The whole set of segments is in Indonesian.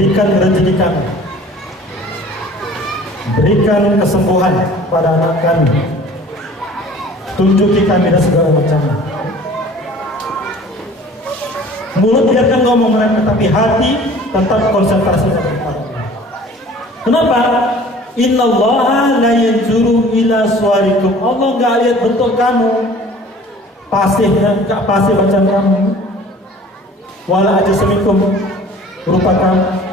berikan rezeki kami, berikan kesembuhan pada anak kami, tunjuki kami dan segala macamnya. Mulut biarkan ngomong mereka, tapi hati tetap konsentrasi kepada Allah. Kenapa? Innallaha la yanzuru ila suwarikum. Allah nggak lihat bentuk kamu, pasih nggak pasih bacaan kamu, wala ajsamikum, rupa kamu.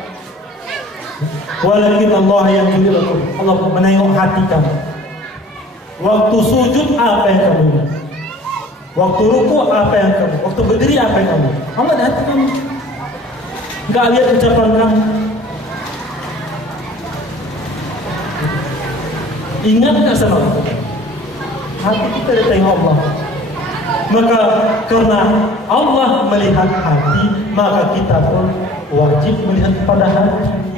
Walakin Allah yang yanzuru. Allah menengok hati kamu. Waktu sujud apa yang kamu lihat? Waktu ruku apa yang kamu? Waktu berdiri apa yang kamu? Allah lihat hati kamu. Nggak lihat ucapan kamu. Ingat nggak sama Allah? Hati kita ditengok Allah. Maka karena Allah melihat hati, maka kita pun wajib melihat pada hati.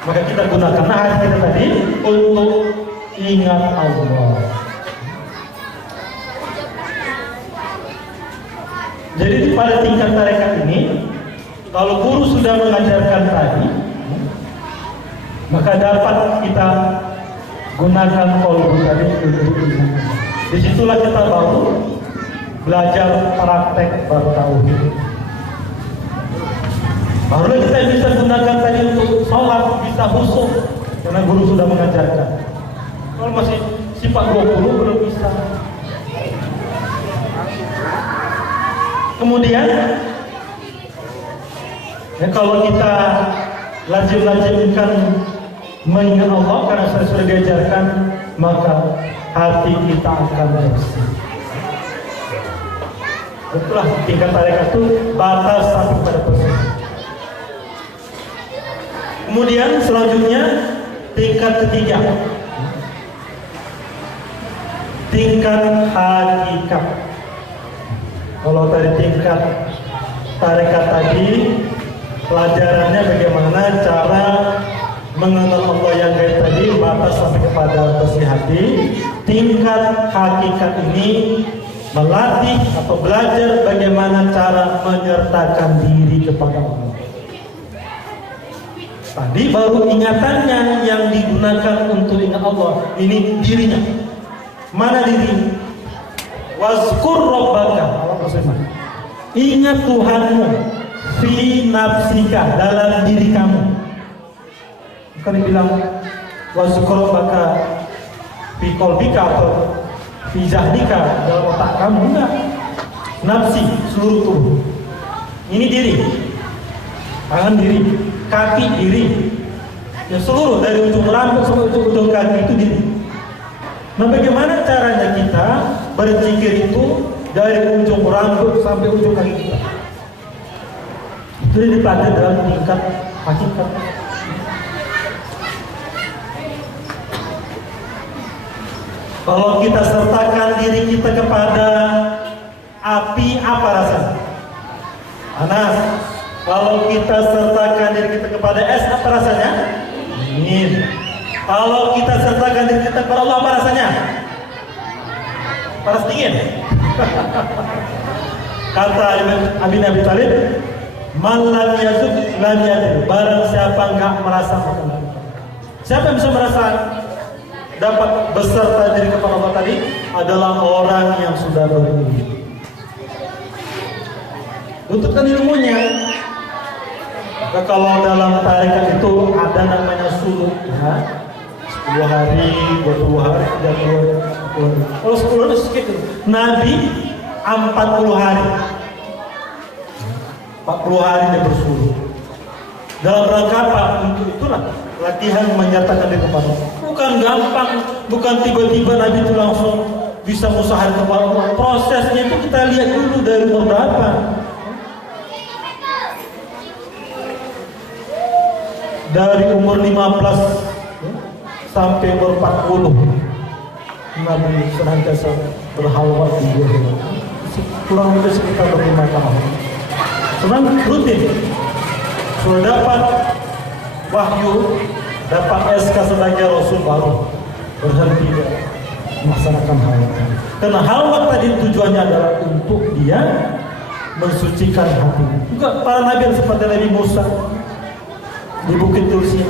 Maka kita gunakan hati kita tadi untuk ingat Allah. Jadi pada tingkat tarekat ini, kalau guru sudah mengajarkan tadi, maka dapat kita gunakan qalbu tadi untuk ingat. Disitulah kita baru belajar praktek bertauhid. Baru kita bisa gunakan tadi untuk sholat, bisa khusyuk, karena guru sudah mengajarkan. Kalau masih sifat 20 belum bisa. Kemudian ya, kalau kita lazim-lazimkan mengingat Allah karena sudah diajarkan, maka hati kita akan bersih. Itulah tingkat tarekat itu batas sampai pada bersih. Kemudian selanjutnya tingkat ketiga, tingkat hakikat. Kalau tadi tingkat tarekat tadi pelajarannya bagaimana cara mengenal Allah yang gaib tadi, batas sampai kepada bersih hati. Tingkat hakikat ini melatih atau belajar bagaimana cara menyertakan diri kepada Allah. Tadi baru ingatannya yang digunakan untuk ingat Allah, ini dirinya. Mana diri? Wazkur rabbaka, Allah berfirman, ingat Tuhanmu fi nafsika, dalam diri kamu. Bukan dibilang wazkur rabbaka fi qalbika atau fi zahdika, dalam otak kamu, enggak. Nafsi, seluruh tubuh. Ini diri. Tangan diri, kaki diri. Ya seluruh dari ujung rambut sampai ujung kaki itu diri. Nah, bagaimana caranya kita berzikir itu dari ujung rambut sampai ujung kaki kita? Itu dipelajari dalam tingkat hakikat. Kalau kita sertakan diri kita kepada api, apa rasanya? Panas. Kalau kita sertakan diri kita kepada es, apa rasanya? Dingin. Kalau kita sertakan diri kita kepada Allah, apa rasanya? Panas dingin. Kata Abi Thalib, man lam yazuk lam yadir. Barang siapa enggak merasa, siapa yang bisa merasa dapat beserta diri kepada Allah tadi adalah orang yang sudah berilmu. Butuhkan ilmunya. Nah, kalau dalam tarekat itu ada namanya suluk, ya. 10 hari, 20 hari, 30 hari. Kalau 10 hari sedikit. Nabi 40 hari. 40 hari dia bersuluk. Dalam rangka apa? Untuk itulah latihan menyatakan diri kepada Allah. Bukan gampang, bukan tiba-tiba Nabi itu langsung bisa musahan kepada Allah. Prosesnya itu kita lihat dulu dari umur berapa. Dari umur 15 sampai umur 40 Nabi senantiasa berhalwat di dunia. Kurang lebih sekitar 25 tahun. Senang rutin. Sudah dapat wahyu, dapat SK sebagai Rasul, baru berhenti melaksanakan halwat. Karena halwat tadi tujuannya adalah untuk dia mensucikan hati. Juga para nabi seperti Nabi Musa, di Bukit Tursi.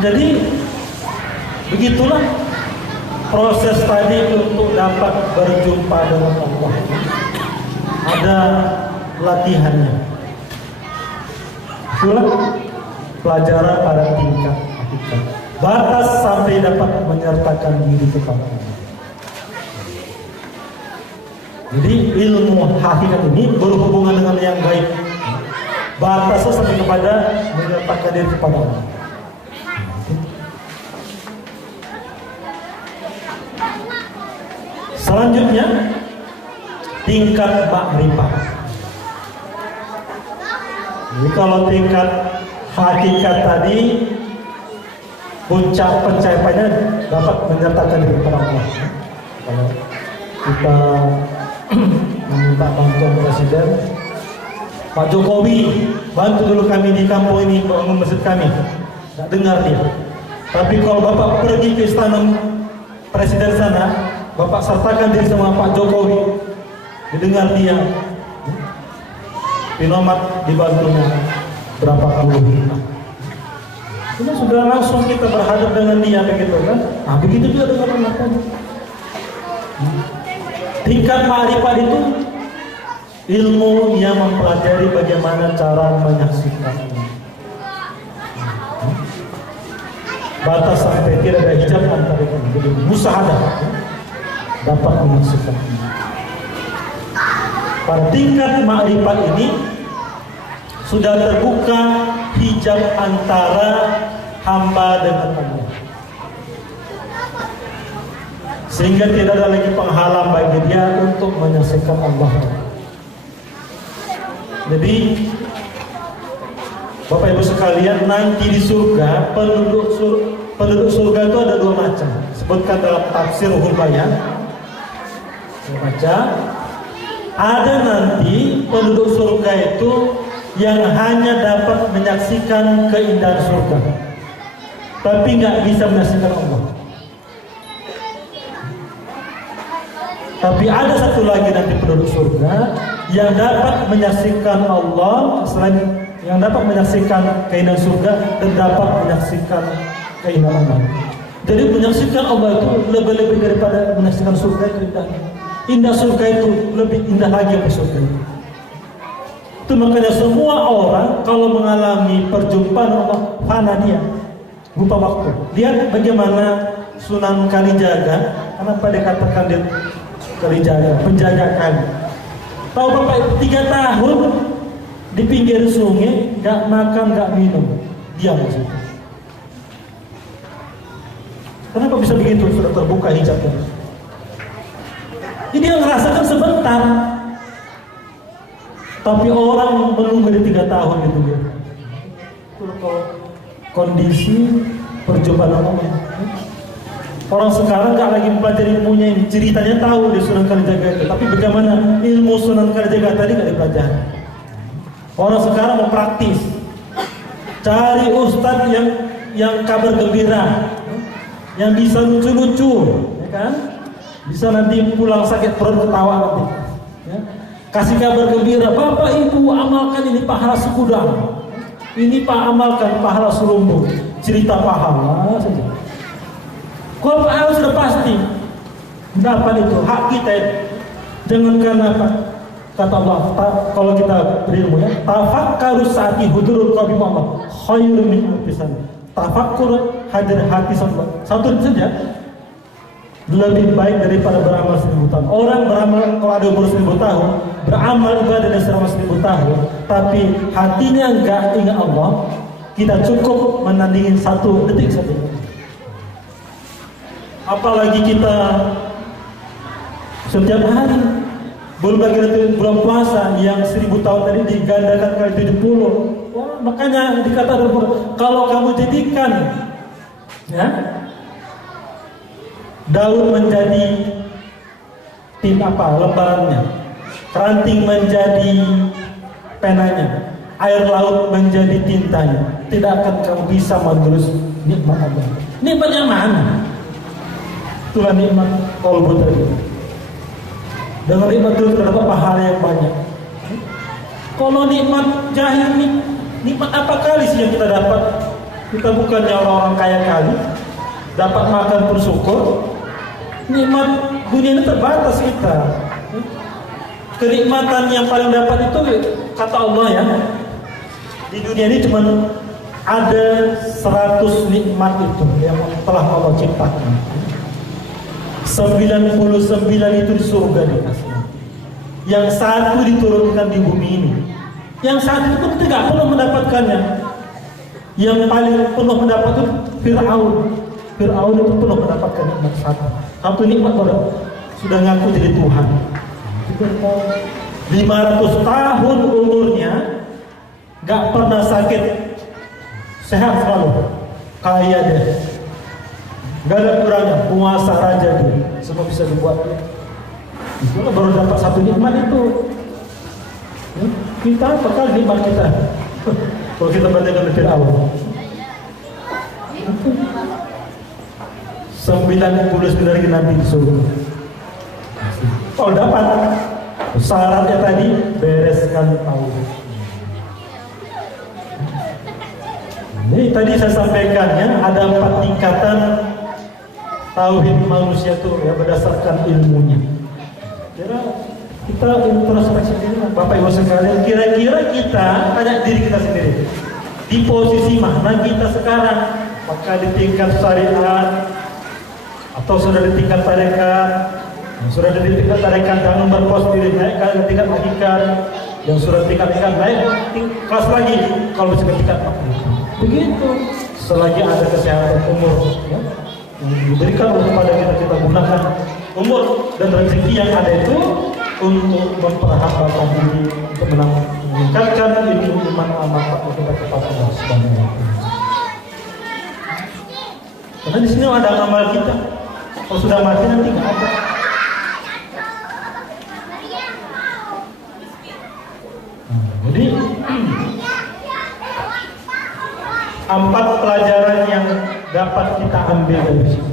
Jadi begitulah proses tadi untuk dapat berjumpa dengan Allah. Ada latihannya. Itulah pelajaran pada tingkat hakikat. Batas sampai dapat menyertakan diri kepada Allah. Jadi ilmu hakikat ini berhubungan dengan yang baik. Batasnya sampai kepada menyertakan diri kepada Allah. Selanjutnya tingkat makrifat. Jadi kalau tingkat hakikat tadi puncak pencapaiannya dapat menyertakan diri kepada Allah. Kalau kita meminta bantuan Presiden, Pak Jokowi bantu dulu kami di kampung ini bangun masjid kami, nggak dengar dia. Tapi kalau Bapak pergi ke istana Presiden sana, Bapak sertakan diri sama Pak Jokowi, didengar dia. Pinomat dibantunya berapa puluh juta. Ini sudah langsung kita berhadap dengan dia begitu kan? Nah begitu juga dengan Allah tadi. Tingkat ma'rifat itu ilmu yang mempelajari bagaimana cara menyaksikan. Batas sampai tidak ada hijab antara itu. Jadi musahadah dapat menyaksikan. Pada tingkat ma'rifat ini sudah terbuka hijab antara hamba dengan Allah, sehingga tidak ada lagi penghalang bagi dia untuk menyaksikan Allah. Jadi Bapak Ibu sekalian, nanti di surga penduduk surga itu ada dua macam. Sebutkan dalam tafsir Hurbayan. Saya baca, ada nanti penduduk surga itu yang hanya dapat menyaksikan keindahan surga, tapi nggak bisa menyaksikan Allah. Tapi ada satu lagi nanti penduduk surga yang dapat menyaksikan Allah, selain yang dapat menyaksikan keindahan surga dan dapat menyaksikan keindahan Allah. Jadi menyaksikan Allah itu lebih-lebih daripada menyaksikan surga itu indahnya. Indah surga itu lebih indah lagi dari surga itu. Itu makanya semua orang kalau mengalami perjumpaan Allah, fana dia, lupa waktu. Lihat bagaimana Sunan Kalijaga, kenapa dikatakan dia Kalijaga, penjaga kali. Tahu Bapak, 3 tahun di pinggir sungai, nggak makan, nggak minum, diam di situ. Kenapa bisa begitu? Sudah terbuka hijabnya. Ini yang merasakan sebentar. Tapi orang menunggu di 3 tahun itu dia. Kalau kondisi perjumpaan Allah. Orang sekarang nggak lagi mempelajari ilmunya ini. Ceritanya tahu di Sunan Kalijaga itu, tapi bagaimana ilmu Sunan Kalijaga tadi nggak dipelajari. Orang sekarang mau praktis, cari ustadz yang kabar gembira, yang bisa lucu-lucu, ya kan? Bisa nanti pulang sakit perut ketawa nanti. Ya. Kasih kabar gembira, Bapak Ibu amalkan ini pahala sekudang, ini Pak amalkan pahala serumbu, cerita pahala saja. Kalau pahala sudah pasti dapat itu hak kita. Jangan karena apa kata Allah, kalau kita berilmu ya, tafakkaru saati hudurul qalbi Allah khairun min alfisan. Tafakkur hadir hati satu saja lebih baik daripada beramal 1000 tahun. Orang beramal kalau ada umur 1000 tahun, beramal ibadah selama 1000 tahun, tapi hatinya enggak ingat Allah, kita cukup menandingin 1 detik saja. Apalagi kita setiap hari, belum lagi nanti bulan puasa yang 1000 tahun tadi digandakan kali 70. Wah, makanya dikatakan kalau kamu jadikan ya daun menjadi lembarannya, keranting menjadi penanya, air laut menjadi tintanya, tidak akan kamu bisa menerus nikmat Allah. Nikmat yang mana? Itulah nikmat qalbu tadi. Dengan nikmat itu terdapat pahala yang banyak. Kalau nikmat jahil nih, nikmat apa kali sih yang kita dapat? Kita bukannya orang-orang kaya kali, dapat makan bersyukur. Nikmat dunia ini terbatas kita. Kenikmatan yang paling dapat itu kata Allah ya, di dunia ini cuma ada 100 nikmat itu yang telah Allah ciptakan. 99 itu di surga dikasih. Yang satu diturunkan di bumi ini. Yang satu itu pun tidak perlu mendapatkannya. Yang paling penuh mendapat itu Fir'aun. Fir'aun itu penuh mendapatkan nikmat satu. Satu nikmat orang sudah ngaku jadi Tuhan. 500 tahun umurnya, gak pernah sakit, sehat selalu, kaya dia, gak ada kurangnya, penguasa raja dia, semua bisa dibuat dia. Itu baru dapat satu nikmat itu. Kita apa kali nikmat kita? Kalau kita bandingkan dengan Fir'aun, 99 lagi nanti disuruh. Kalau dapat syaratnya tadi, bereskan tauhid. Ini tadi saya sampaikan ya, ada 4 tingkatan tauhid manusia itu ya, berdasarkan ilmunya. Kira kita introspeksi diri, Bapak Ibu sekalian, kira-kira kita tanya diri kita sendiri, di posisi mana kita sekarang? Apakah di tingkat syariat atau sudah di tingkat tarekat? Sudah di tingkat tarekat jangan berpuas diri, naik ke tingkat hakikat, yang sudah tingkat-tingkat naik kelas lagi kalau bisa ke tingkat begitu. Selagi ada kesehatan umur ya, yang diberikan kepada kita gunakan umur dan rezeki yang ada itu untuk memperhatikan diri, untuk meningkatkan ilmu iman amal kepada Allah Subhanahu wa taala. Karena di sini ada amal kita. Kalau sudah mati nanti nggak ada. Jadi 4 pelajaran yang dapat kita ambil dari situ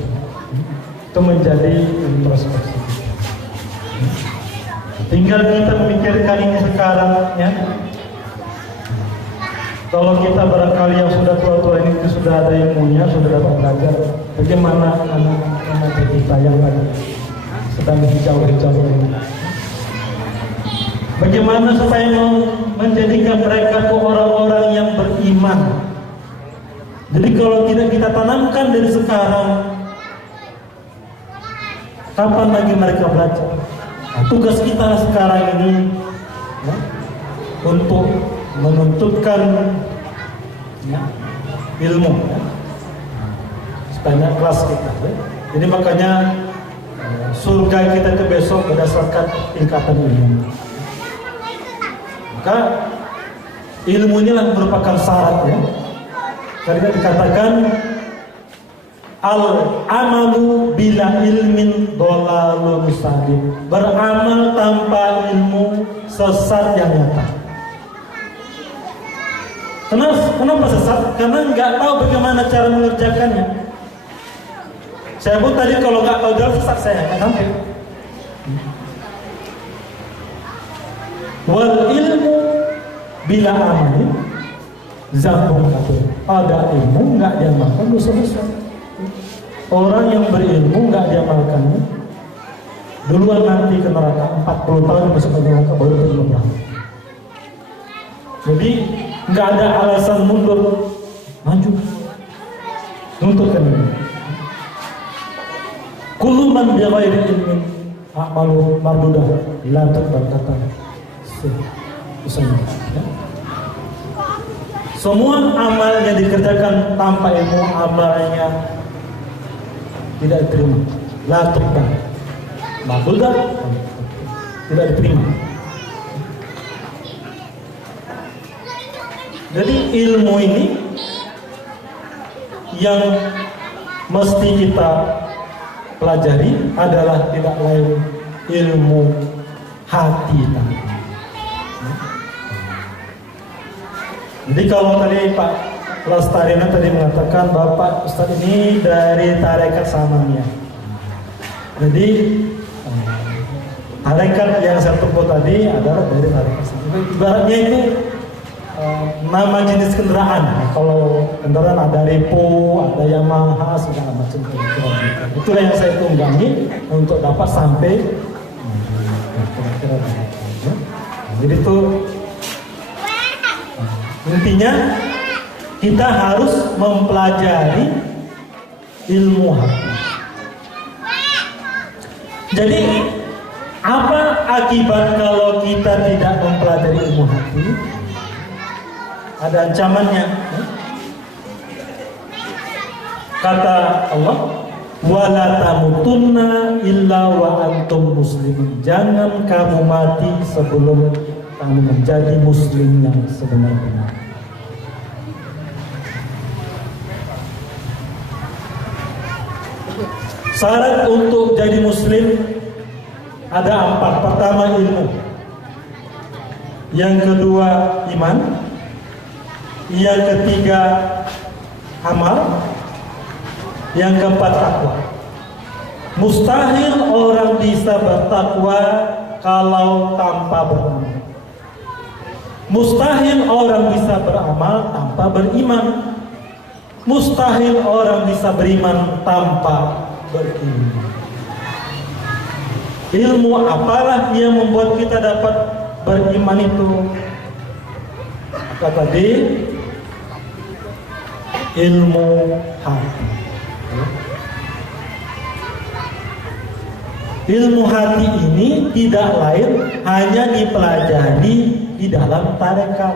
itu menjadi introspeksi. Tinggal kita memikirkan ini sekarang ya. Kalau kita barangkali yang sudah tua-tua ini sudah ada ilmunya, sudah dapat belajar, bagaimana anak-anak kita yang lagi sedang hijau-hijau ini? Bagaimana supaya menjadikan mereka orang-orang yang beriman? Jadi kalau tidak kita tanamkan dari sekarang, kapan lagi mereka belajar? Nah, tugas kita sekarang ini ya, untuk menuntutkan ya, ilmu ya, sebanyak kelas kita ya. Jadi makanya surga kita itu besok berdasarkan tingkatan ilmu. Maka ilmu ini merupakan syarat ya. Karena dikatakan al-amalu bila ilmin dolalun salim. Beramal tanpa ilmu sesat yang nyata. Kenapa sesat? Karena nggak tahu bagaimana cara mengerjakannya. Saya pun tadi kalau nggak tahu jalan sesat saya akan sampai. Wal ilmu bila amalin zambung kabur. Ada ilmu nggak diamalkan dosa-dosa. Orang yang berilmu nggak diamalkannya duluan nanti ke neraka 40 tahun masuk ke neraka baru terima. Jadi nggak ada alasan mundur, maju, nuntutkan ini. Kullu man bi ghairi ilmin a'malu mardudah la berkata. Ya. Semua amal yang dikerjakan tanpa ilmu, amalnya tidak diterima. La tuqbal. Mardudah tidak diterima. Jadi ilmu ini yang mesti kita pelajari adalah tidak lain ilmu hati tadi. Jadi kalau tadi Pak Lestarina tadi mengatakan Bapak Ustadz ini dari tarekat Samania. Jadi Tarekat yang saya tempuh tadi adalah dari tarekat. Ibaratnya itu nama jenis kendaraan. Kalau kendaraan ada Repo, ada Yamaha, segala macam kira-kira gitu. Itulah yang saya tunggangi untuk dapat sampai kira-kira gitu. Jadi itu intinya kita harus mempelajari ilmu hati. Jadi apa akibat kalau kita tidak mempelajari ilmu hati? Ada ancamannya. Kata Allah, wala tamutunna illa wa antum muslimin. Jangan kamu mati sebelum kamu menjadi muslim yang sebenar-benar. Syarat untuk jadi muslim ada 4. Pertama ilmu, yang kedua iman, yang ketiga amal, yang keempat takwa. Mustahil orang bisa bertakwa kalau tanpa beramal. Mustahil orang bisa beramal tanpa beriman. Mustahil orang bisa beriman tanpa berilmu. Ilmu apalah yang membuat kita dapat beriman itu? Kata tadi, ilmu hati. Ilmu hati ini tidak lain hanya dipelajari di dalam tarekat.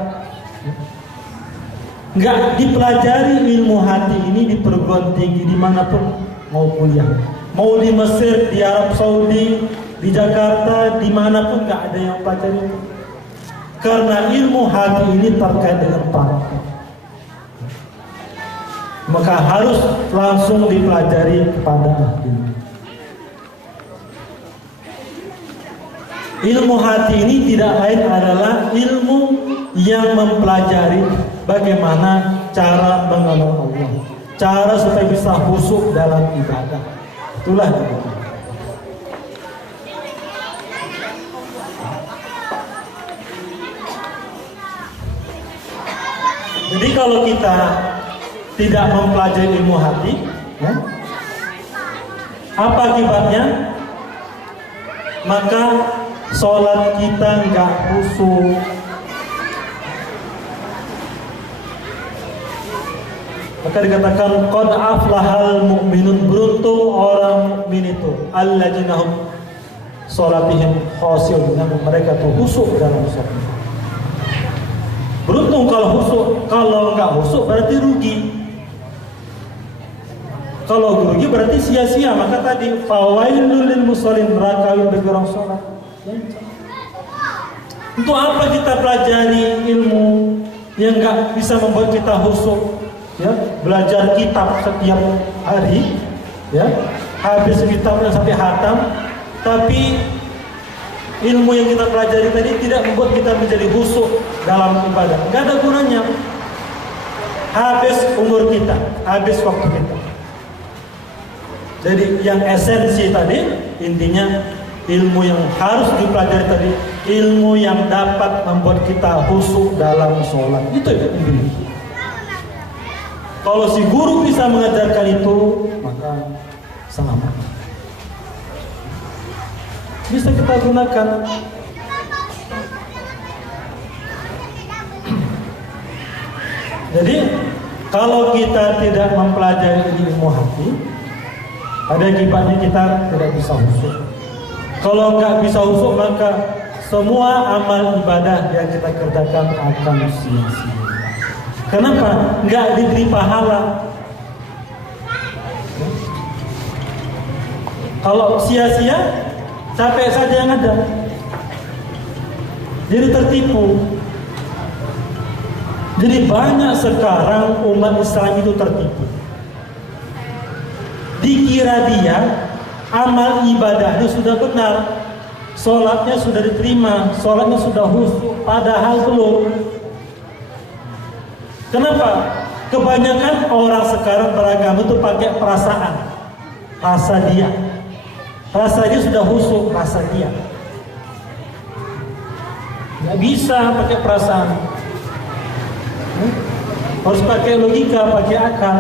Enggak dipelajari ilmu hati ini di perguruan tinggi dimanapun mau kuliah, mau di Mesir, di Arab Saudi, di Jakarta, dimanapun nggak ada yang pelajari. Karena ilmu hati ini terkait dengan praktek, maka harus langsung dipelajari kepada ahli. Ilmu hati ini tidak lain adalah ilmu yang mempelajari bagaimana cara mengenal Allah, cara supaya bisa khusyuk dalam ibadah. Itulah itu. Jadi kalau kita tidak mempelajari ilmu hati, ya, apa akibatnya? Maka sholat kita nggak khusyuk. Maka dikatakan qad aflahal mu'minun, beruntung orang mukmin itu alladzina hum sholatihim khashi'un, mereka tuh khusyuk dalam sholat. Beruntung kalau khusyuk, kalau nggak khusyuk berarti rugi. Kalau rugi berarti sia-sia. Maka tadi fawailul lil musallin, neraka bagi orang sholat. Untuk apa kita pelajari ilmu yang nggak bisa membuat kita khusyuk? Ya, belajar kitab setiap hari, ya, habis kitabnya sampai hatam, tapi ilmu yang kita pelajari tadi tidak membuat kita menjadi khusyuk dalam ibadah. Nggak ada gunanya. Habis umur kita, habis waktu kita. Jadi yang esensi tadi, intinya ilmu yang harus dipelajari tadi, ilmu yang dapat membuat kita khusyuk dalam sholat. Itu ya intinya. Kalau si guru bisa mengajarkan itu, maka selamat. Bisa kita gunakan. Jadi kalau kita tidak mempelajari ilmu hati, ada akibatnya kita tidak bisa khusyuk. Kalau nggak bisa khusyuk, maka semua amal ibadah yang kita kerjakan akan sia-sia. Kenapa? Nggak diberi pahala. Kalau sia-sia, capek saja yang ada. Jadi tertipu. Jadi banyak sekarang umat Islam itu tertipu. Dikira dia amal ibadahnya sudah benar, sholatnya sudah diterima, sholatnya sudah khusyuk, padahal belum. Kenapa? Kebanyakan orang sekarang beragama itu pakai perasaan, rasa dia sudah khusyuk, rasa dia. Nggak bisa pakai perasaan. Harus pakai logika, pakai akal.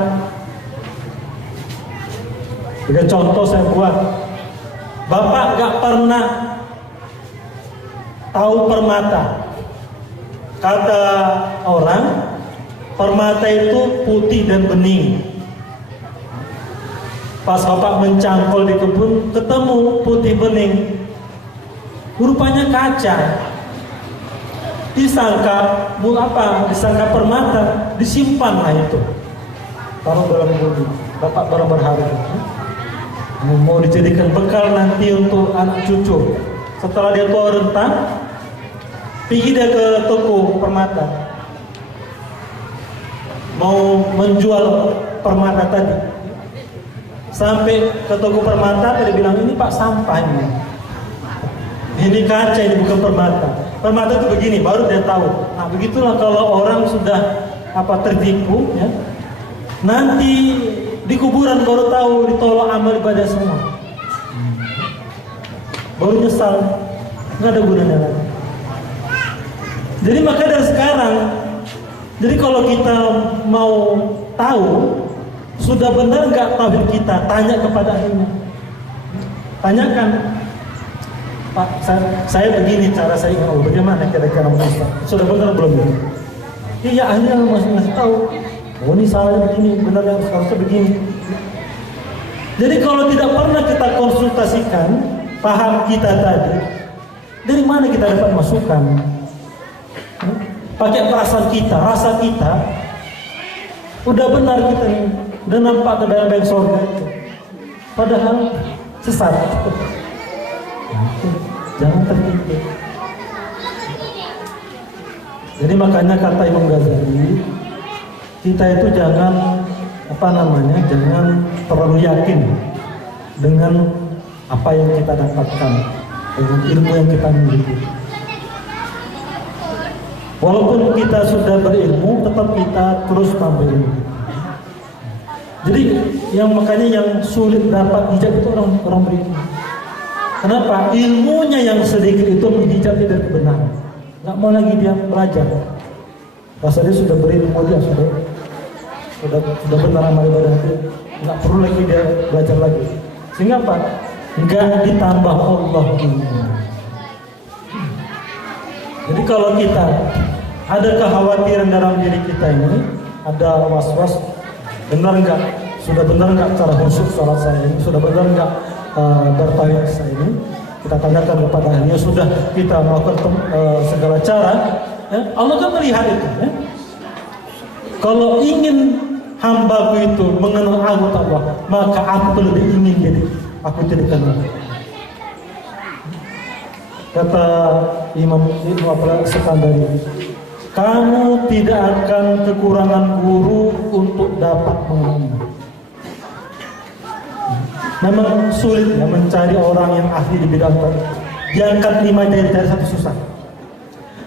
Tiga contoh saya buat. Bapak nggak pernah tahu permata. Kata orang, permata itu putih dan bening. Pas bapak mencangkul di kebun, ketemu putih bening, rupanya kaca. Disangka disangka permata, disimpanlah itu, taruh dalam bumi. Bapak baru berharap mau dijadikan bekal nanti untuk anak cucu. Setelah dia tua renta, pergi dia ke toko permata, mau menjual permata tadi. Sampai ke toko permata, dia bilang, ini Pak, sampah ini kaca, ini bukan permata. Permata itu begini, baru dia tahu. Nah, begitulah kalau orang sudah tertipu, ya. Nanti di kuburan baru tahu ditolak amal ibadah semua. Baru nyesal, nggak ada gunanya lagi. Jadi maka dari sekarang, jadi kalau kita mau tahu sudah benar nggak tauhid kita, tanya kepada ahlinya. Tanyakan, Pak, saya begini cara saya ingin Allah, bagaimana kira-kira Ustaz? Sudah benar belum ya? Iya, ahlinya masih ngasih tahu. Oh, ini salahnya begini, benarnya harusnya begini. Jadi kalau tidak pernah kita konsultasikan paham kita tadi, dari mana kita dapat masukan? Pakai perasaan kita, rasa kita, udah benar kita nih, udah nampak ke dalam bank surga itu. Padahal sesat. Jangan tertipu. Jadi makanya kata Imam Ghazali, kita itu jangan jangan terlalu yakin dengan apa yang kita dapatkan, dengan ilmu yang kita miliki. Walaupun kita sudah berilmu, tetap kita terus tambah ilmu. Jadi makanya yang sulit dapat hijab itu orang berilmu. Kenapa? Ilmunya yang sedikit itu menghijab dia dari kebenaran. Nggak mau lagi dia belajar. Rasa dia sudah berilmu, dia sudah benar amal ibadah dia. Nggak perlu lagi dia belajar lagi. Sehingga apa? Nggak ditambah Allah ilmu. Jadi kalau kita ada kekhawatiran dalam diri kita ini, ada was-was, benar nggak? Sudah benar nggak cara khusyuk sholat saya ini? Sudah benar nggak bertauhid saya ini? Kita tanyakan kepada ahlinya. Sudah kita melakukan segala cara, ya? Allah kan melihat itu. Ya? Kalau ingin hambaku itu mengenal aku Allah, maka aku lebih ingin jadi aku jadi kenal. Kata Imam Sekandari, kamu tidak akan kekurangan guru untuk dapat mengenal. Memang sulit ya mencari orang yang ahli di bidang tadi. Diangkat 5 jari dari 1 susah.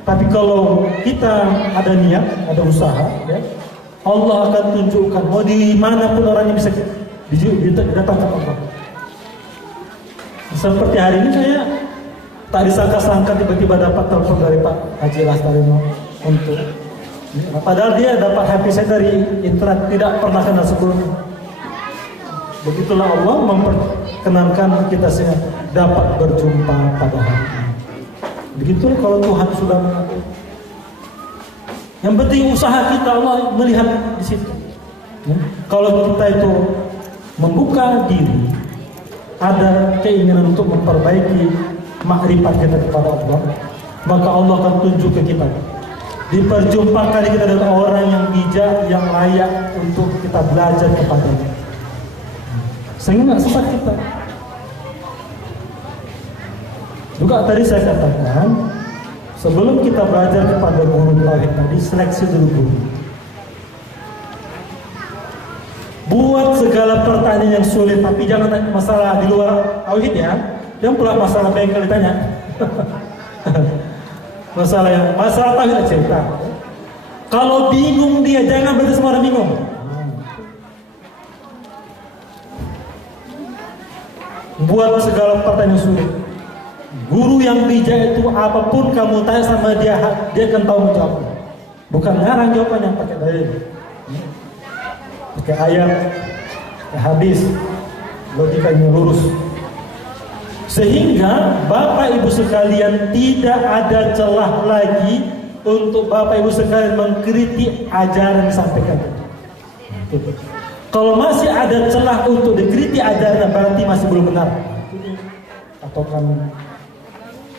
Tapi kalau kita ada niat, ada usaha, ya, Allah akan tunjukkan. Mau di mana pun orangnya bisa didatangkan Allah. Seperti hari ini saya tak disangka-sangka tiba-tiba dapat telepon dari Pak Haji Lastarino untuk. Padahal dia dapat HP saya dari internet, tidak pernah kenal sebelumnya. Begitulah Allah memperkenankan kita sehingga dapat berjumpa pada hari ini. Begitulah kalau Tuhan sudah mengatur. Yang penting usaha kita, Allah melihat di situ. Ya. Kalau kita itu membuka diri, ada keinginan untuk memperbaiki makrifat kita kepada Allah, maka Allah akan tunjuk ke kita. Diperjumpakan kita dengan orang yang bijak, yang layak untuk kita belajar kepadanya. Sehingga nggak sempat kita. Juga tadi saya katakan, sebelum kita belajar kepada guru tauhid tadi, seleksi dulu guru. Buat segala pertanyaan yang sulit, tapi jangan tanya masalah di luar tauhid ya. Jangan pula masalah bengkel ditanya. masalah tauhid cerita. Kalau bingung dia, jangan berarti semua orang bingung. Buat segala pertanyaan sulit. Guru yang bijak itu apapun kamu tanya sama dia akan tahu menjawab. Bukan ngarang jawabannya pakai dalil, pakai ayat, pakai hadis, logikanya lurus. Sehingga Bapak Ibu sekalian tidak ada celah lagi untuk Bapak Ibu sekalian mengkritik ajaran disampaikan. Kalau masih ada celah untuk dikritik ajaran, berarti masih belum benar. Atau kan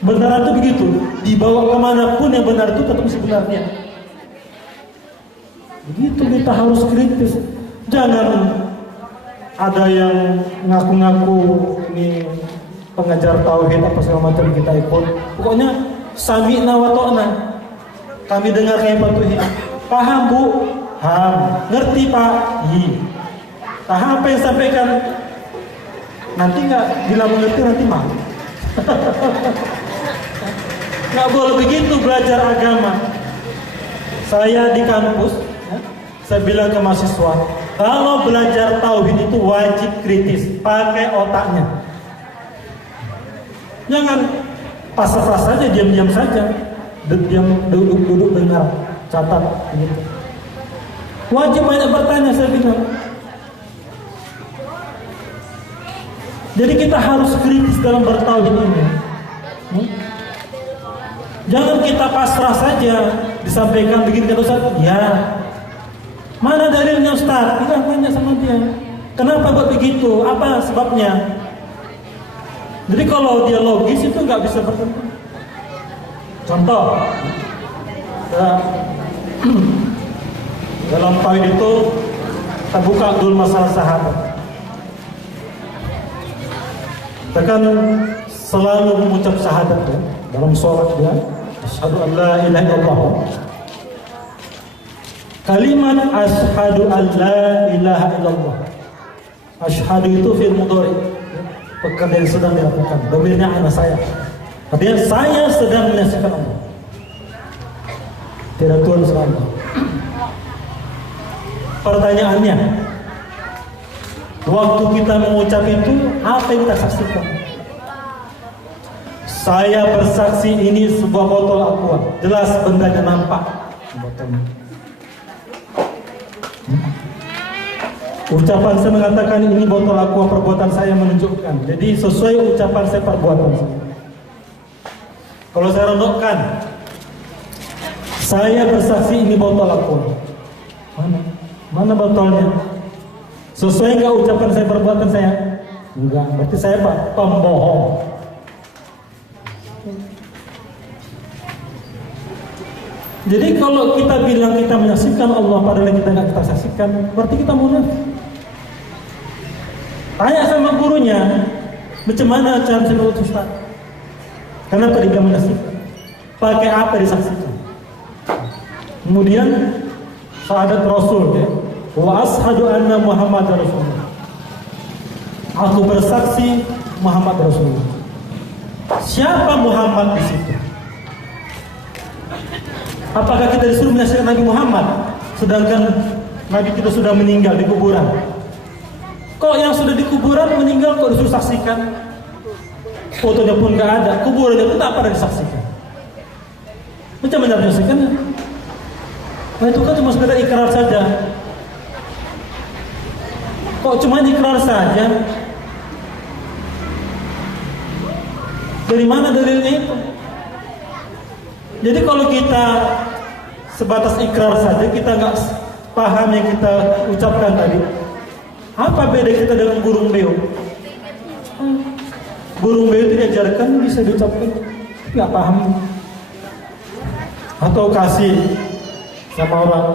benar itu begitu, dibawa kemanapun yang benar itu tetap masih benarnya. Begitu kita harus kritis. Jangan ada yang ngaku-ngaku ini pengajar tauhid apa segala macam kita ikut. Pokoknya sami'na wa ta'na. Kami dengar kayak patuhi. Paham Bu? Paham. Ngerti Pak? Iya. Paham apa yang sampaikan? Nanti nggak bilang mengerti nanti malu. Nggak boleh begitu belajar agama. Saya di kampus, saya bilang ke mahasiswa, kalau belajar tauhid itu wajib kritis, pakai otaknya. Jangan pasrah saja, diam-diam saja, duduk dengar, catat. Gitu. Wajib banyak bertanya, saya bilang. Jadi kita harus kritis dalam bertauhid ini. Jangan kita pasrah saja, disampaikan begini kata Ustaz, ya. Mana dalilnya Ustaz? Kita tanya sama dia. Kenapa buat begitu? Apa sebabnya? Jadi kalau dia logis itu nggak bisa bertentangan. Contoh, dalam tauhid itu kita buka dulu masalah sahabat. Kita kan selalu mengucap syahadat ya, dalam sholat dia, asyhadu an la ilaha illallah. Kalimat asyhadu an la ilaha illallah. Asyhadu itu fi'il mudhari. Pekerjaan yang sedang dilakukan. Domirnya anak saya. Artinya saya sedang menyaksikan Allah. Tidak Tuhan selain Allah. Pertanyaannya, waktu kita mengucap itu, apa yang kita saksikan? Saya bersaksi ini sebuah botol aqua. Jelas bendanya nampak. Botolnya. Ucapan saya mengatakan ini botol aqua, perbuatan saya menunjukkan. Jadi sesuai ucapan saya, perbuatan saya. Kalau saya rendokkan, saya bersaksi ini botol aqua. Mana botolnya? Sesuai nggak ucapan saya, perbuatan saya? Enggak. Berarti saya apa? Pembohong. Jadi kalau kita bilang kita menyaksikan Allah padahal kita nggak kita saksikan, berarti kita munafik. Tanya sama gurunya, macam mana cara menurut Ustaz? Kenapa dia menyaksikan? Pakai apa disaksikan? Kemudian syahadat Rasul, ya. Wa ashhadu anna Muhammad Rasulullah. Aku bersaksi Muhammad Rasulullah. Siapa Muhammad di situ? Apakah kita disuruh menyaksikan Nabi Muhammad, sedangkan Nabi kita sudah meninggal di kuburan? Kok yang sudah di kuburan meninggal kok disuruh saksikan? Fotonya pun nggak ada, kuburannya pun tak pernah disaksikan. Macam mana menyaksikan? Nah itu kan cuma sekedar ikrar saja. Kok cuma ikrar saja? Dari mana dalilnya itu? Jadi kalau kita sebatas ikrar saja, kita nggak paham yang kita ucapkan tadi. Apa beda kita dengan burung beo? Burung beo itu diajarkan bisa diucapkan, nggak paham. Atau kasih sama orang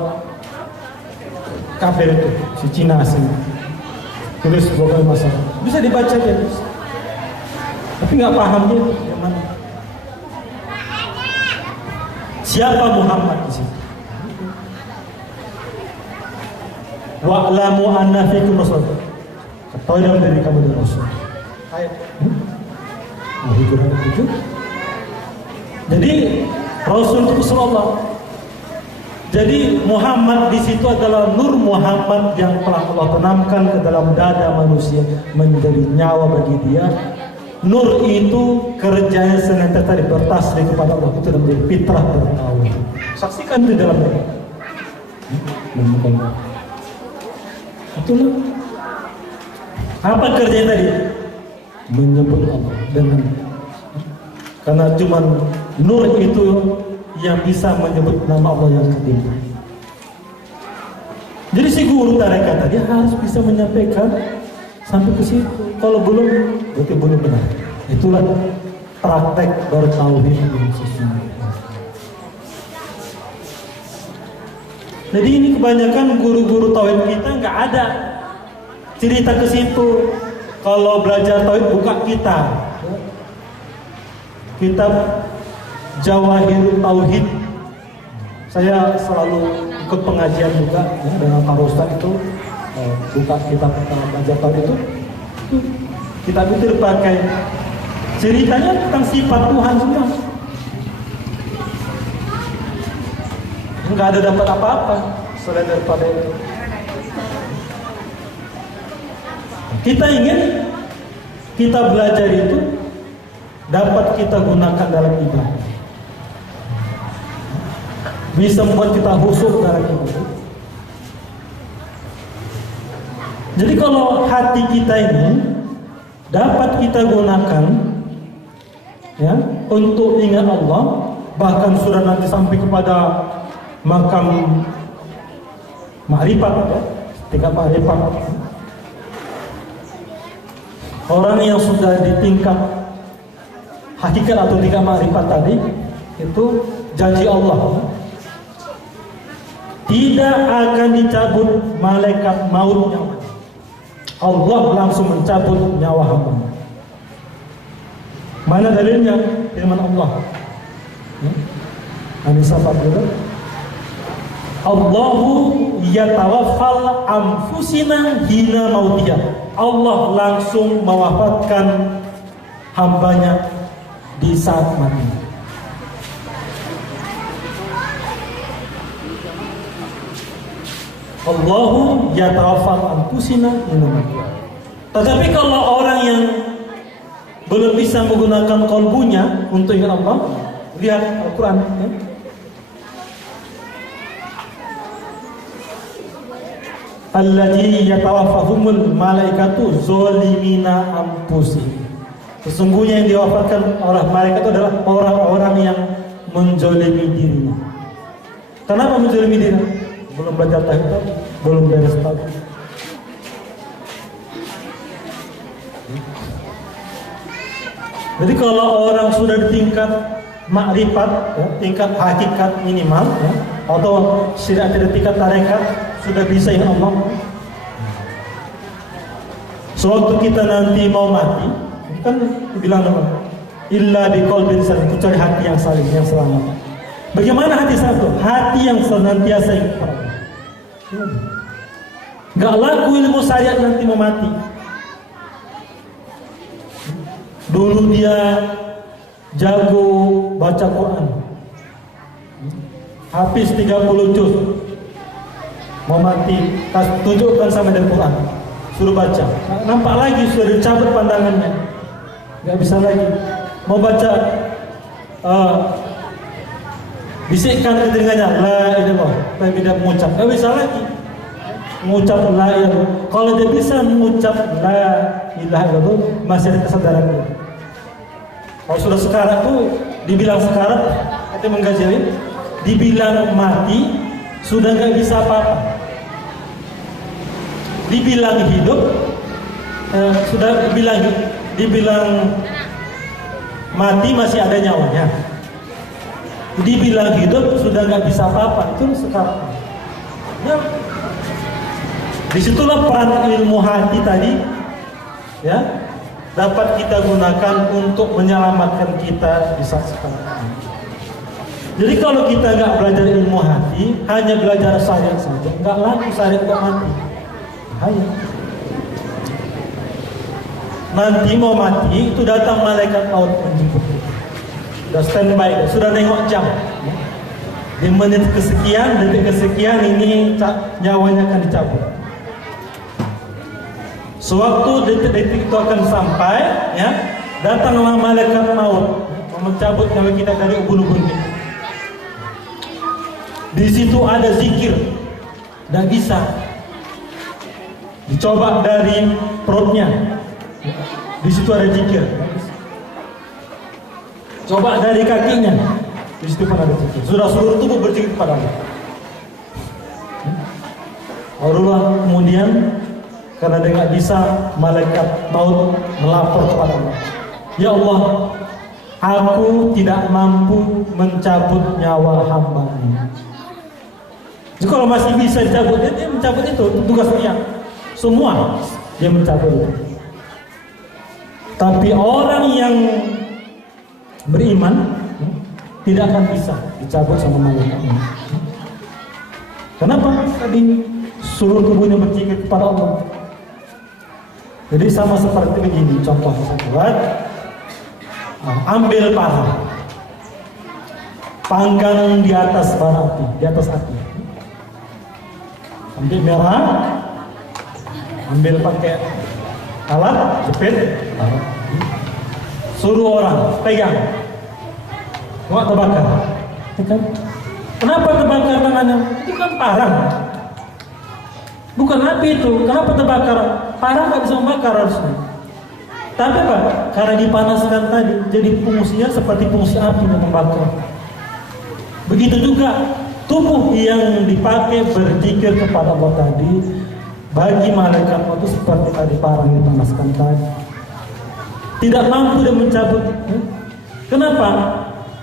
kafir itu, si Cina asing, tulis sebuah masalah, bisa dibaca dia, tapi nggak paham dia gimana. Siapa Muhammad di sini? Wa'lamu anna fikum rasul. Ketahui dalam diri kamu adalah Rasul. Ayat. Al-Hijrah 7. Jadi Rasul itu Rasulullah. Jadi Muhammad di situ adalah nur Muhammad yang telah Allah tanamkan ke dalam dada manusia menjadi nyawa bagi dia, Nur itu kerjanya senantiasa bertasbih kepada Allah, itu menjadi fitrah bertauhid. Saksikan di dalam mereka. Itulah apa kerjanya tadi? Menyebut Allah dengan, karena cuman nur itu yang bisa menyebut nama Allah yang ketinggian. Jadi si guru tarekat tadi harus bisa menyampaikan sampai ke situ. Kalau belum, berarti belum benar. Itulah praktek bertauhid yang sesungguhnya. Jadi ini kebanyakan guru-guru tauhid kita nggak ada cerita ke situ. Kalau belajar tauhid buka kitab Jawahirul Tauhid. Saya selalu ikut pengajian juga ya, dengan Pak Ustadz itu buka kitab belajar tauhid itu kitab itu dipakai ceritanya tentang sifat Tuhan semua. Nggak ada dapat apa-apa selain daripada itu. Kita ingin kita belajar itu dapat kita gunakan dalam ibadah, bisa membuat kita khusyuk dalam ibadah. Jadi kalau hati kita ini dapat kita gunakan ya untuk ingat Allah, bahkan sudah nanti sampai kepada makam ma'rifat ya, tingkat ma'rifat. Orang yang sudah di tingkat hakikat atau tingkat ma'rifat tadi, itu janji Allah tidak akan dicabut malaikat mautnya. Allah langsung mencabut nyawa hamba. Mana dalilnya? Firman Allah. Anisa Fadlullah. Allahu yatawaffal anfusina hina mautiha. Allah langsung mewafatkan hambanya di saat mati. Allahu yatawaffal anfusina hina mautiha. Tetapi kalau orang yang belum bisa menggunakan qalbunya untuk ingat Allah, lihat Al-Quran ya. Alladzina yatawaffahumul malaikatu zalimina anfusihim. Sesungguhnya yang diwafatkan oleh malaikat itu adalah orang-orang yang menzalimi dirinya. Kenapa menzalimi dirinya? Belum belajar tauhid, belum beres tauhid. Jadi kalau orang sudah di tingkat makrifat, ya, tingkat hakikat minimal, ya, atau sudah ada tingkat tarekat, sudah bisa ingat Allah. Sewaktu kita nanti mau mati, kan bilang apa? Illa biqalbin salim, kecuali hati yang salim, yang selamat. Bagaimana hati satu? Hati yang senantiasa ingat Allah. Gak laku ilmu syariat nanti mau mati. Dulu dia jago baca Quran, habis 30 juz, mau mati, tunjukkan sama dari Quran, suruh baca. Nampak lagi sudah dicabut pandangannya, nggak bisa lagi. Mau baca, bisikkan ke telinganya, la ilallah, tapi tidak mengucap, nggak bisa lagi. Mengucap la ilallah. Kalau dia bisa mengucap la ilaha illallah, masih ada kesadarannya. Kalau sudah sekarat tuh, dibilang sekarat, itu menggajalin, dibilang mati, sudah nggak bisa apa-apa. Dibilang hidup, sudah dibilang mati masih ada nyawanya. Dibilang hidup sudah nggak bisa apa-apa, itu sekarat. Ya. Disitulah peran ilmu hati tadi, ya, dapat kita gunakan untuk menyelamatkan kita di saat sekarang. Jadi kalau kita nggak belajar ilmu hati, hanya belajar syariat saja, nggak laku syariat kok mati. Bahaya. Nanti mau mati, itu datang malaikat maut menjemput. Sudah standby, sudah nengok jam. Di menit kesekian, detik kesekian ini nyawanya akan dicabut. Sewaktu detik-detik itu akan sampai, ya, datanglah malaikat maut mencabut nyawa kita dari ubun-ubun kita. Di situ ada zikir, tidak bisa dicoba dari perutnya. Di situ ada zikir. Coba dari kakinya, di situ pun ada zikir. Sudah seluruh tubuh berzikir kepada Allah. Barulah kemudian karena dia nggak bisa, malaikat maut melapor kepada Allah. Ya Allah, aku tidak mampu mencabut nyawa hamba ini. Jadi kalau masih bisa dicabut, dia mencabut itu tugas dia. Semua dia mencabut itu. Tapi orang yang beriman tidak akan bisa dicabut sama malaikat. Kenapa? Tadi seluruh tubuhnya berzikir kepada Allah. Jadi sama seperti begini contoh saya buat. Ambil paha, panggang di atas bara api, di atas api. Ambil merah, ambil pakai alat jepit, suruh orang pegang, nggak terbakar. Kenapa terbakar tangannya? Itu kan parang, bukan api itu. Kenapa terbakar? Parang nggak bisa membakar harusnya. Tapi apa? Karena dipanaskan tadi, jadi fungsinya seperti fungsi api yang membakar. Begitu juga tubuh yang dipakai berzikir kepada Allah tadi, bagi malaikat itu seperti tadi parang yang dipanaskan tadi. Tidak mampu dia mencabut. Kenapa?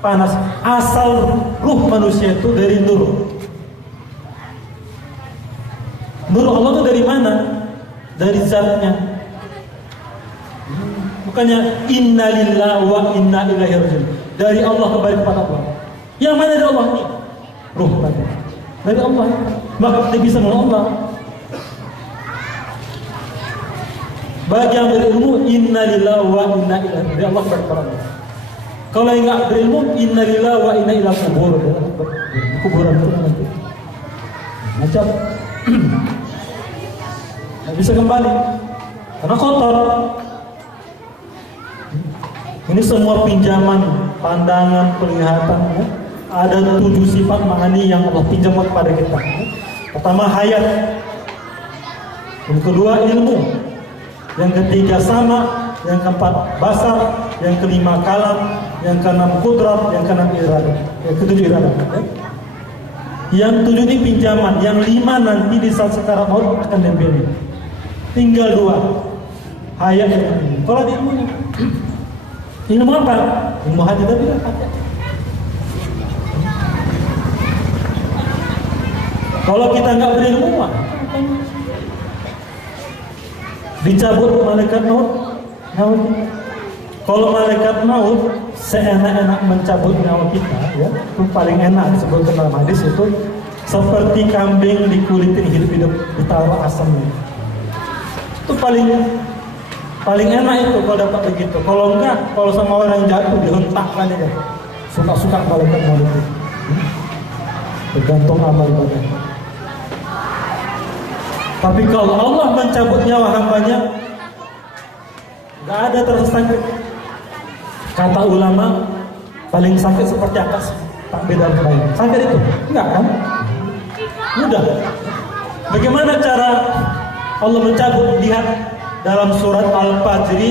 Panas. Asal ruh manusia itu dari nur. Nur Allah itu dari mana? Dari zatnya. Bukannya innalillahi wa inna ilaihi raji'un. Dari Allah kembali kepada Allah. Yang mana dari Allah ini? Ruh tadi. Dari Allah. Maka kita bisa menolong Allah. Bagi yang berilmu, innalillahi wa inna ilaihi raji'un. Dari Allah kembali kepada Allah. Kalau yang enggak berilmu, innalillahi wa inna ilaihi kubur. Kuburan itu nanti. Macam nggak bisa kembali karena kotor. Ini semua pinjaman, pandangan, penglihatan. Ada 7 sifat ma'ani yang Allah pinjamkan kepada kita. Pertama hayat, yang kedua ilmu, yang ketiga sama, yang keempat basar, yang kelima kalam, yang keenam kudrat, yang keenam iradah, yang ketujuh iradah. Yang 7 ini pinjaman, yang 5 nanti di saat sekarang maut akan diambil. Tinggal 2, hayat dan ilmu. Kalau di ilmu apa? Ilmu hati tadi lah. Kalau kita nggak berilmu, dicabut malaikat maut. Kalau malaikat maut seenak-enak mencabut nyawa kita, ya, itu paling enak disebut dalam hadis itu seperti kambing dikulitin hidup-hidup ditaruh asamnya. Itu paling enak itu kalau dapat begitu. Kalau enggak, kalau sama orang jatuh dihentakkan aja. Suka-suka malaikat maut itu. Tergantung amal ibadah. Tapi kalau Allah mencabut nyawa hambanya, nggak ada terasa sakit. Kata ulama, paling sakit seperti akas, tak beda baik. Sakit itu? Enggak kan? Mudah. Bagaimana cara Allah mencabut? Lihat dalam surat Al-Fajr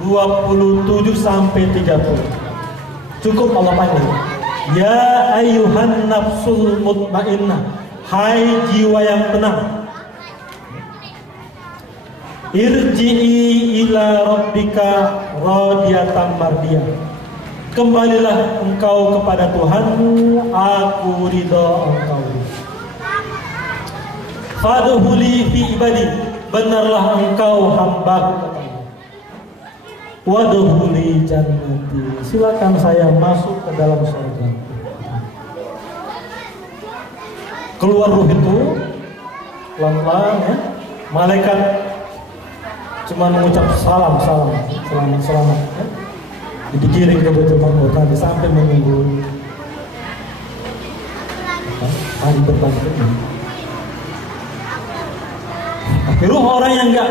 27 sampai 30. Cukup Allah panggil. Ya ayyuhan nafsul mutmainnah, hai jiwa yang tenang. Irji'i ila rabbika radiyatan mardiyah. Kembalilah engkau kepada Tuhanmu, aku ridha engkau. Fadkhuli fi ibadi, benarlah engkau hamba-Ku. Wadkhuli jannati, silakan saya masuk ke dalam surga. Keluar ruh itu pelan-pelan, ya. Malaikat cuma mengucap selamat, ya. Dikirim ke Baitul Maqdis tadi sampai menunggu hari berbangkit. Tapi ruh orang yang enggak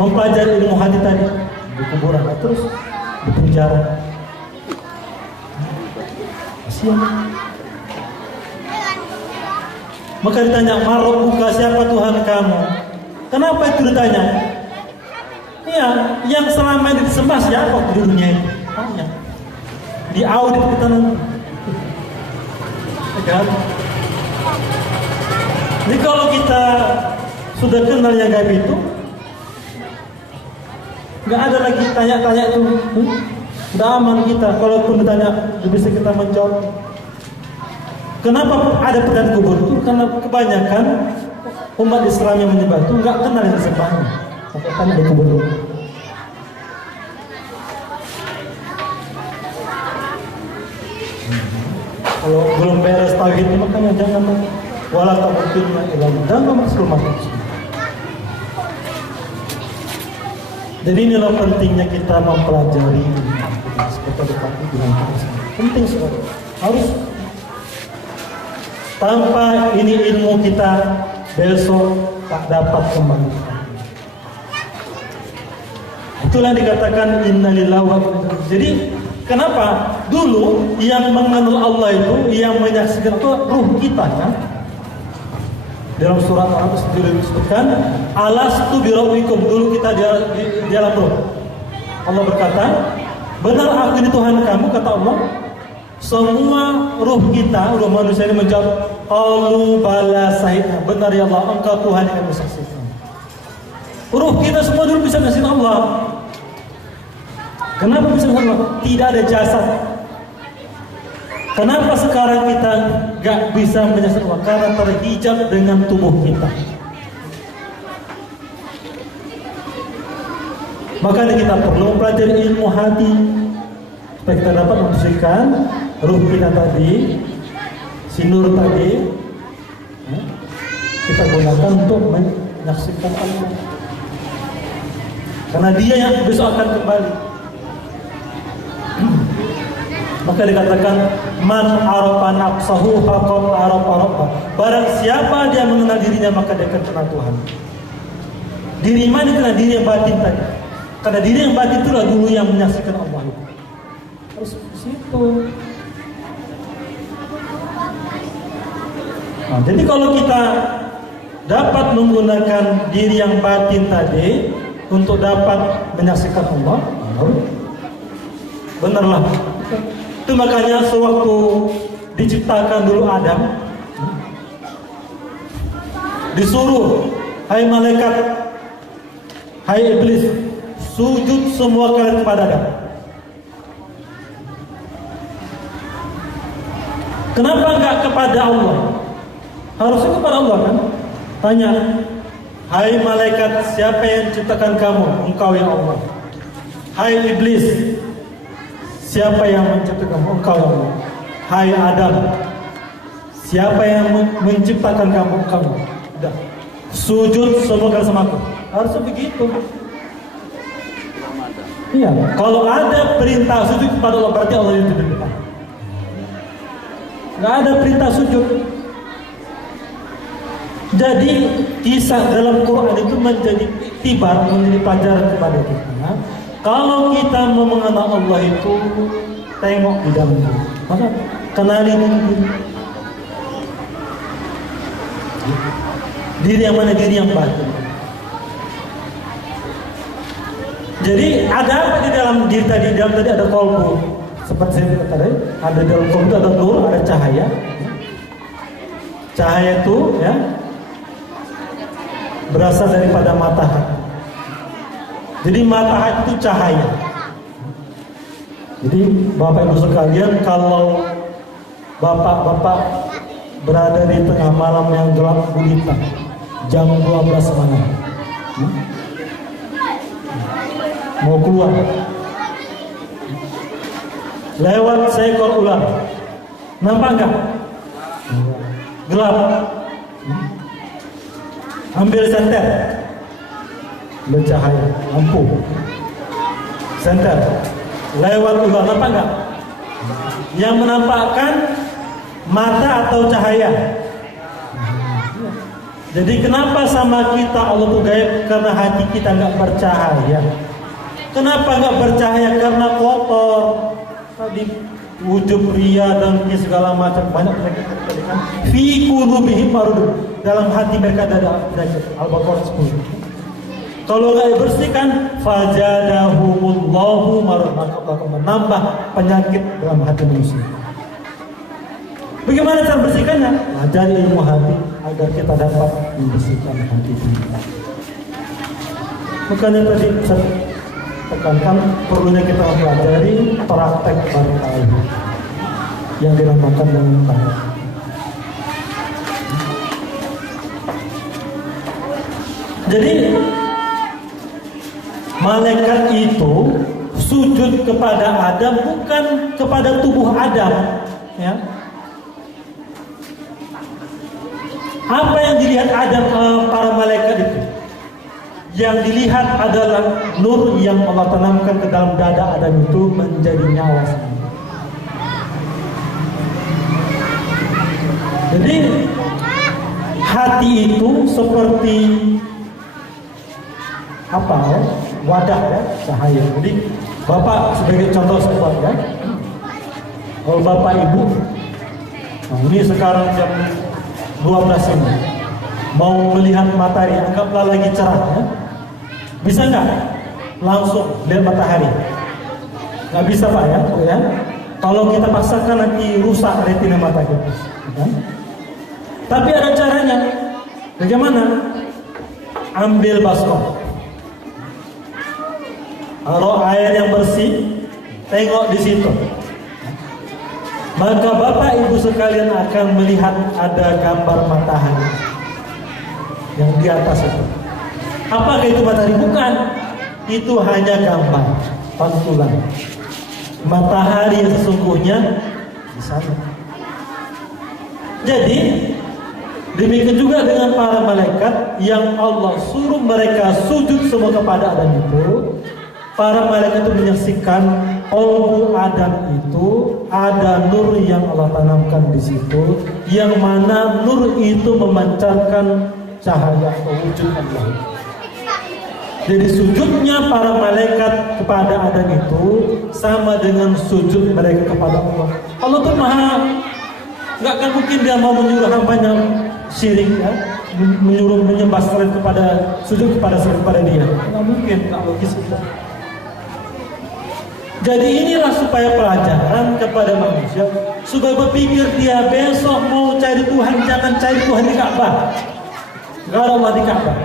mempelajari ilmu hati tadi, di kuburan, terus di penjara. Kasihan. Maka ditanya, "Marabbuka, siapa Tuhan kamu?" Kenapa itu ditanya? Iya, yang selama ini disembah siapa di dunia ini? Tanya. Di audit kita nanti. Kan? Jadi kalau kita sudah kenal yang gaib itu, nggak ada lagi tanya-tanya itu, udah aman kita. Kalaupun ditanya, bisa kita menjawab. Kenapa ada pedang kubur itu? Karena kebanyakan umat Islam yang menyembah itu nggak kenal yang disembahnya. Maka tanya di kubur dulu. Kalau belum beres tauhid, makanya jangan wala tamutunna illa jangan masuk rumah. Jadi inilah pentingnya kita mempelajari seperti tadi bilang penting sekali. Harus tanpa ini ilmu kita besok tak dapat kembali. Itulah yang dikatakan innalillahi wa inna ilaihi raji'un. Jadi kenapa dulu yang mengenal Allah itu, yang menyaksikan itu ruh kita kan? Dalam surat Al-An'am sendiri disebutkan, alastu birabbikum, dulu kita di dalam ruh. Allah berkata, benar aku ini Tuhan kamu, kata Allah. Semua ruh kita, ruh manusia ini menjawab, qalu bala sahidna, benar ya Allah, engkau Tuhan yang kami saksikan. Ruh kita semua dulu bisa menyaksikan Allah. Kenapa bisa menyaksikan Allah? Tidak ada jasad. Kenapa sekarang kita gak bisa menyaksikan Allah? Karena terhijab dengan tubuh kita. Makanya kita perlu mempelajari ilmu hati supaya kita dapat membersihkan ruh kita tadi, si nur tadi, kita gunakan untuk menyaksikan Allah. Karena dia yang besok akan kembali. Maka dikatakan man arafa nafsahu faqad arafa rabbah. Barang siapa dia mengenal dirinya, maka dia akan kenal Tuhan. Diri mana itu? Diri yang batin tadi. Karena diri yang batin itulah dulu yang menyaksikan Allah. Harus di situ. Nah, jadi kalau kita dapat menggunakan diri yang batin tadi untuk dapat menyaksikan Allah, benarlah. Itu makanya sewaktu diciptakan dulu Adam, disuruh, hai malaikat, hai iblis, sujud semua kalian kepada Adam. Kenapa enggak kepada Allah? Harusnya kepada Allah kan? Tanya, hai malaikat, siapa yang ciptakan kamu? Engkau ya Allah. Hai iblis, siapa yang menciptakan kamu? Engkau ya Allah. Hai Adam, siapa yang menciptakan kamu? Engkau. Sudah. Sujud semua kalian sama aku. Harusnya begitu. Iya. Kalau ada perintah sujud kepada Allah, berarti Allah yang di depan. Nggak ada perintah sujud. Jadi kisah dalam Quran itu menjadi iktibar, menjadi pelajaran kepada kita. Kalau kita mau mengenal Allah itu, tengok di dalam diri. Maka kenali diri. Diri yang mana? Diri yang batin. Jadi ada apa di dalam diri tadi? Di dalam tadi ada kolbu. Seperti saya kata tadi, ada di dalam kolbu itu ada nur, ada cahaya. Cahaya itu ya berasal daripada matahari. Jadi matahari itu cahaya. Jadi Bapak Ibu sekalian, kalau Bapak-bapak berada di tengah malam yang gelap gulita, jam 12 malam, mau keluar, lewat seekor ular, nampak nggak? Gelap. Ambil senter, bercahaya, lampu, senter, lewat ular, nampak nggak? Yang menampakkan mata atau cahaya. Jadi kenapa sama kita Allah itu gaib? Karena hati kita nggak bercahaya. Kenapa nggak bercahaya? Karena kotor. Tadi wujud ria dan segala macam banyak mereka kan. Fi qulubihim marad, dalam hati mereka ada penyakit. Al-Baqarah 10. Kalau nggak dibersihkan, fajadahumullahu marad, maka akan menambah penyakit dalam hati manusia. Bagaimana cara bersihkannya? Ajari ilmu hati agar kita dapat membersihkan hati kita. Makanya tadi saya tekankan perlunya kita mempelajari praktek barangkali yang dinamakan dengan baik. Jadi malaikat itu sujud kepada Adam bukan kepada tubuh Adam, ya. Apa yang dilihat Adam para malaikat itu? Yang dilihat adalah nur yang Allah tanamkan ke dalam dada Adam itu menjadi nyawa sendiri. Jadi hati itu seperti apa? Wadah ya, cahaya. Jadi Bapak sebagai contoh ya. Kalau Bapak Ibu, nah ini sekarang jam 12 ini mau melihat matahari, anggaplah lagi cerah ya. Bisa nggak langsung lihat matahari? Nggak bisa Pak ya, ya. Kalau kita paksakan nanti rusak retina mata kita. Ya. Tapi ada caranya. Bagaimana? Ambil baskom. Kalau air yang bersih, tengok di situ. Maka Bapak Ibu sekalian akan melihat ada gambar matahari yang di atas itu. Apakah itu matahari? Bukan. Itu hanya gambar, pantulan. Matahari yang sesungguhnya di sana. Jadi demikian juga dengan para malaikat yang Allah suruh mereka sujud semua kepada Adam itu. Para malaikat itu menyaksikan qalbu Adam itu ada nur yang Allah tanamkan di situ, yang mana nur itu memancarkan cahaya atau wujud Allah. Jadi sujudnya para malaikat kepada Adam itu sama dengan sujud mereka kepada Allah. Allah tuh maha, nggak akan mungkin dia mau menyuruh hambanya syirik ya, menyuruh menyembah selain kepada sujud kepada selain kepada dia. Nggak mungkin, nggak logis itu. Jadi inilah supaya pelajaran kepada manusia, supaya berpikir dia besok mau cari Tuhan, jangan cari Tuhan di Ka'bah. Gak ada Allah di Ka'bah.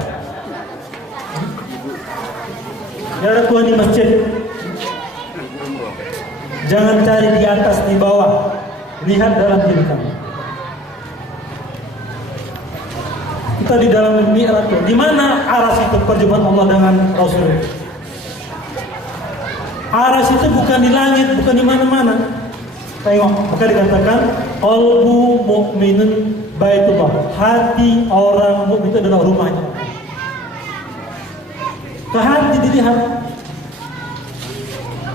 Gak ada Tuhan di masjid. Jangan cari di atas, di bawah. Lihat dalam diri kamu. Kita di dalam Mi'raj, di mana aras itu perjumpaan Allah dengan Rasulullah. Aras itu bukan di langit, bukan di mana-mana. Tengok, maka dikatakan qalbu mu'minun baitullah. Hati orang mukmin itu adalah rumahnya. Ke hati dilihat.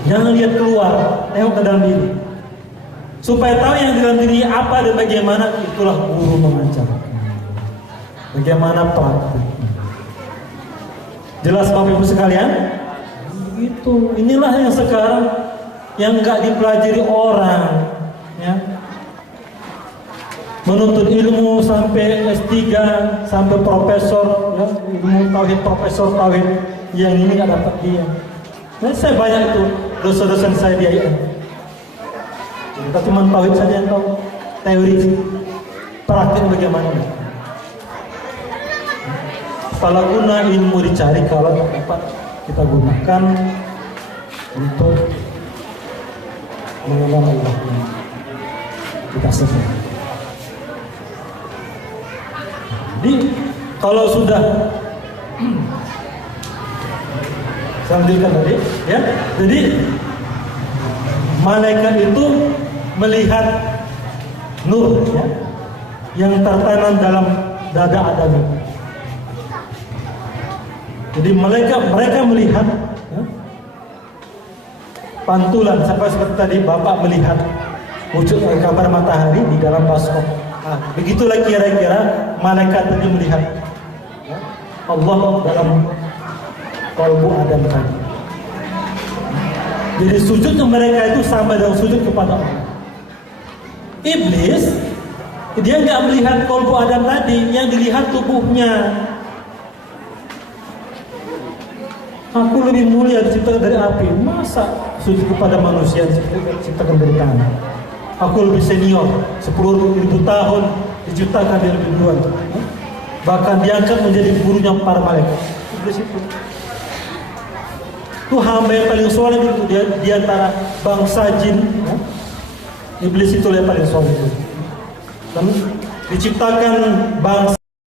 Jangan lihat keluar, tengok ke dalam diri. Supaya tahu yang di dalam diri apa dan bagaimana, itulah guru mengajarkan. Bagaimana praktiknya. Jelas Bapak Ibu sekalian? Itu inilah yang sekarang yang nggak dipelajari orang ya, menuntut ilmu sampai S3 sampai profesor ya, ilmu tauhid, profesor tauhid, yang ini nggak dapat dia. Dan saya banyak itu dosen-dosen saya di IAIN, kita cuma tauhid saja yang tahu, teori praktik bagaimana. Kalau guna ilmu dicari, kalau tak dapat kita gunakan untuk mengenal Allah yang kita sebut. Jadi kalau sudah saya lanjutkan tadi, ya. Jadi malaikat itu melihat nur ya, yang tertanam dalam dada Adam. Jadi mereka melihat ya, pantulan sampai seperti tadi Bapak melihat wujud gambar matahari di dalam baskom. Nah, begitulah kira-kira malaikat tadi melihat ya, Allah dalam qalbu Adam tadi. Jadi sujudnya mereka itu sama dengan sujud kepada Allah. Iblis, dia nggak melihat kelompok Adam tadi, yang dilihat tubuhnya. Aku lebih mulia diciptakan dari api, masa sujud kepada manusia diciptakan dari tanah? Aku lebih senior, 10.000 tahun diciptakan dia lebih duluan. Bahkan diangkat menjadi gurunya para malaikat. Iblis itu hamba yang paling soleh itu di antara bangsa jin. Iblis itu yang paling soleh. Dan diciptakan bangsa